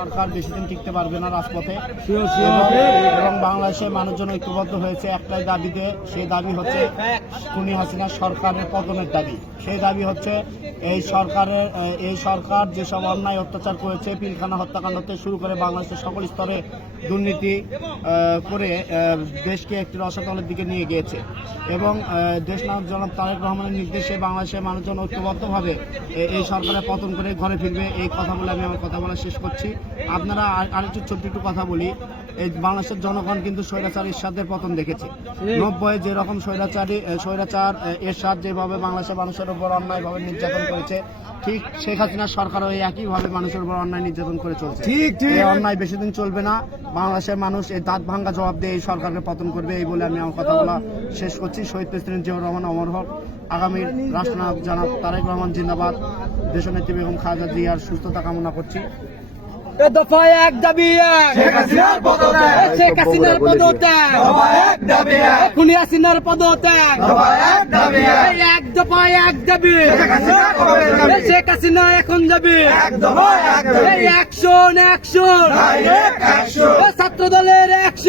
সরকার বেশিদিন টিকতে পারবে না রাজপথে এবং বাংলাদেশের মানুষজন ঐক্যবদ্ধ হয়েছে একটাই দাবিতে। সেই দাবি হচ্ছে খুনি হাসিনা সরকারের পতনের দাবি। সেই দাবি হচ্ছে এই সরকার যেসব অন্যায় অত্যাচার করেছে, পিলখানা হত্যাকাণ্ড থেকে শুরু করে বাংলাদেশের সকল স্তরে দুর্নীতি করে দেশকে একটি রসাতলের দিকে নিয়ে গিয়েছে এবং দেশ নায়ক জনাব তারেক রহমানের নির্দেশে বাংলাদেশের মানুষজন ঐক্যবদ্ধভাবে এই সরকারের পতন করে ঘরে ফিরবে। এই কথা বলে আমি আমার কথা বলা শেষ করছি। আপনারা আরেকটু ছোট্ট একটু কথা বলি। এই বাংলাদেশের জনগণ কিন্তু স্বৈরাচার এরশাদের পতন দেখেছে। 90-এ যেরকম স্বৈরাচার এরশাদ যেভাবে বাংলাদেশের মানুষের উপর অন্যায়ভাবে নির্যাতন করেছে, ঠিক শেখ হাসিনার সরকারও একইভাবে মানুষের উপর অন্যায় নির্যাতন করে চলছে। এই অন্যায় বেশি দিন চলবে না। বাংলাদেশের মানুষ এই দাঁত ভাঙ্গা জবাব দিয়ে এই সরকারকে পতন করবে। এই বলে আমি আমার কথা বলা শেষ করছি। শহীদ প্রেসিডেন্ট জিয়াউর রহমান অমর হোক। আগামীর রাষ্ট্রনায়ক জনাব তারেক রহমান জিন্দাবাদ। দেশনেত্রী বেগম খালেদা জিয়ার সুস্থতা কামনা করছি। দফায় এক দাবি শেখ হাসিনার পদত্যাগ, খুনি হাসিনার পদত্যাগ, এক দফায় এক দাবি শেখ হাসিনা এখন যাবে অ্যাকশন ছাত্র দলের অ্যাকশন।